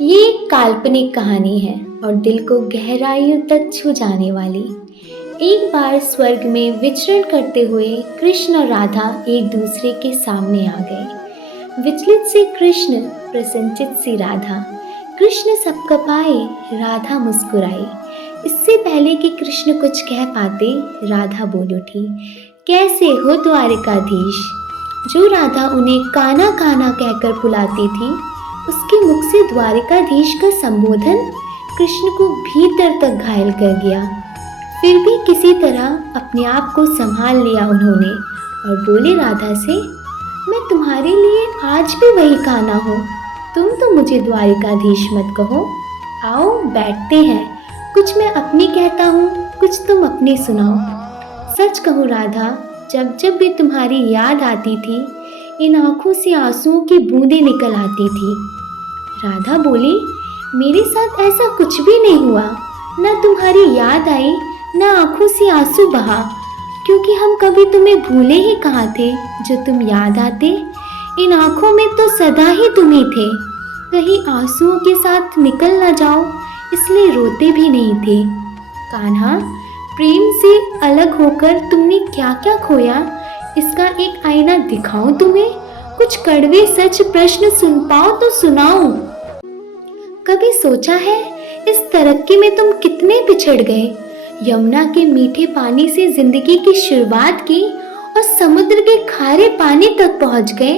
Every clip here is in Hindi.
ये एक काल्पनिक कहानी है और दिल को गहराइयों तक छू जाने वाली। एक बार स्वर्ग में विचरण करते हुए कृष्ण और राधा एक दूसरे के सामने आ गए। विचलित सी कृष्ण, प्रसन्नचित सी राधा। कृष्ण सब कपाए, राधा मुस्कुराई। इससे पहले कि कृष्ण कुछ कह पाते, राधा बोल उठी, कैसे हो द्वारिकाधीश। जो राधा उन्हें काना काना कहकर बुलाती थी, उसके मुख से द्वारिकाधीश का संबोधन कृष्ण को भीतर तक घायल कर गया। फिर भी किसी तरह अपने आप को संभाल लिया उन्होंने और बोले राधा से, मैं तुम्हारे लिए आज भी वही काना हूँ। तुम तो मुझे द्वारिकाधीश मत कहो। आओ बैठते हैं, कुछ मैं अपनी कहता हूँ, कुछ तुम अपनी सुनाओ। सच कहूँ राधा, जब जब भी तुम्हारी याद आती थी, इन आंखों से आंसुओं की बूंदें निकल आती थी। राधा बोली, मेरे साथ ऐसा कुछ भी नहीं हुआ। न तुम्हारी याद आई, न आंखों से आंसू बहा, क्योंकि हम कभी तुम्हें भूले ही कहाँ थे। जो तुम याद आते, इन आंखों में तो सदा ही तुम ही थे। कहीं आंसुओं के साथ निकल न जाओ, इसलिए रोते भी नहीं थे। कान्हा, प्रेम से अलग होकर तुमने क्या क्या खोया, इसका एक आईना दिखाऊं तुम्हें। कुछ कड़वे सच प्रश्न सुन पाओ तो सुनाऊं। कभी सोचा है इस तरक्की में तुम कितने पिछड़ गए। यमुना के मीठे पानी से जिंदगी की शुरुआत की और समुद्र के खारे पानी तक पहुंच गए।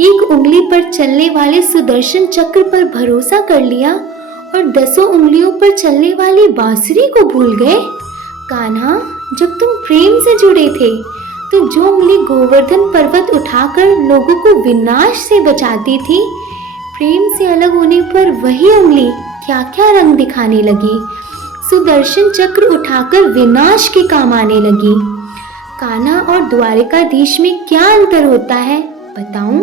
एक उंगली पर चलने वाले सुदर्शन चक्र पर भरोसा कर लिया और 10 उंगलियों पर चलने वाली बांसुरी को भूल गए। कान्हा, जब तुम प्रेम से जुड़े थे तो जो उंगली गोवर्धन पर्वत उठाकर लोगों को विनाश से बचाती थी, प्रेम से अलग होने पर वही उंगली क्या क्या रंग दिखाने लगी। सुदर्शन चक्र उठाकर विनाश के काम आने लगी। कान्हा और द्वारिकाधीश में क्या अंतर होता है बताऊं?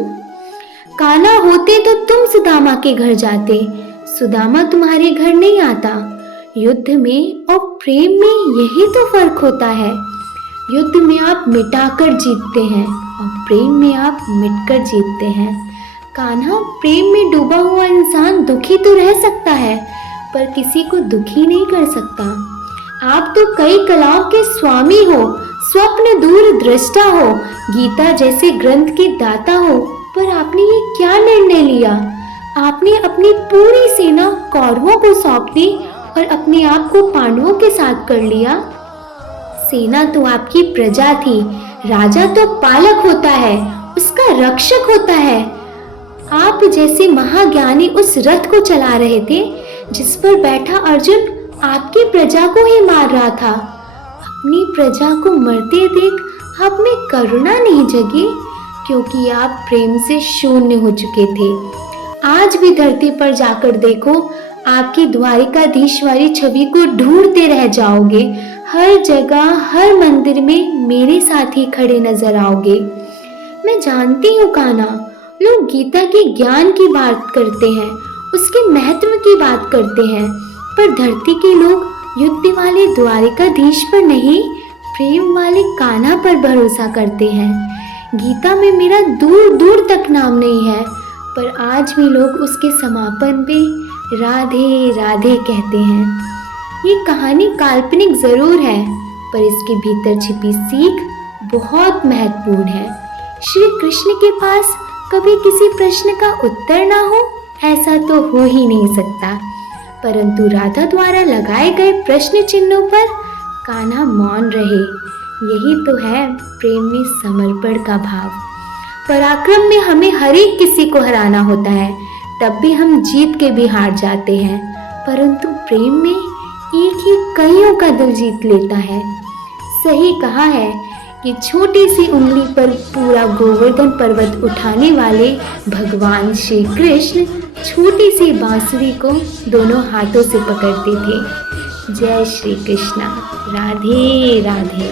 कान्हा होते तो तुम सुदामा के घर जाते, सुदामा तुम्हारे घर नहीं आता। युद्ध में और प्रेम में यही तो फर्क होता है। युद्ध में आप मिटाकर जीतते हैं और प्रेम में आप मिटकर जीतते हैं। कान्हा, प्रेम में डूबा हुआ इंसान दुखी तो रह सकता है, पर किसी को दुखी नहीं कर सकता। आप तो कई कलाओं के स्वामी हो, स्वप्न दूर दृष्टा हो, गीता जैसे ग्रंथ के दाता हो, पर आपने ये क्या निर्णय लिया? आपने अपनी पूरी सेना कौरवों को सौंप दी और अपने आप को पांडवों के साथ कर लिया। सेना तो आपकी प्रजा थी, राजा तो पालक होता है, उसका रक्षक होता है। आप जैसे महाज्ञानी उस रथ को चला रहे थे जिस पर बैठा अर्जुन आपकी प्रजा को ही मार रहा था। अपनी प्रजा को मरते देख आप में करुणा नहीं जगी, क्योंकि आप प्रेम से शून्य हो चुके थे। आज भी धरती पर जाकर देखो, आपकी द्वारिकाधीश वाली छवि को ढूंढते रह जाओगे। हर जगह, हर मंदिर में मेरे साथ ही खड़े नजर आओगे। मैं जानती हूँ कान्हा, लोग गीता के ज्ञान की बात करते हैं, उसके महत्व की बात करते हैं, पर धरती के लोग युद्ध वाले द्वारिकाधीश पर नहीं, प्रेम वाले कान्हा पर भरोसा करते हैं। गीता में मेरा दूर दूर तक नाम नहीं है, पर आज भी लोग उसके समापन पे राधे राधे कहते हैं। ये कहानी काल्पनिक जरूर है, पर इसके भीतर छिपी सीख बहुत महत्वपूर्ण है। श्री कृष्ण के पास कभी किसी प्रश्न का उत्तर ना हो, ऐसा तो हो ही नहीं सकता, परंतु राधा द्वारा लगाए गए प्रश्न चिन्हों पर कान्हा मौन रहे। यही तो है प्रेम में समर्पण का भाव। पराक्रम में हमें हर एक किसी को हराना होता है, तब भी हम जीत के भी हार जाते हैं, परंतु प्रेम में एक ही कईयों का दिल जीत लेता है। सही कहा है कि छोटी सी उंगली पर पूरा गोवर्धन पर्वत उठाने वाले भगवान श्री कृष्ण छोटी सी बांसुरी को दोनों हाथों से पकड़ते थे। जय श्री कृष्णा। राधे राधे।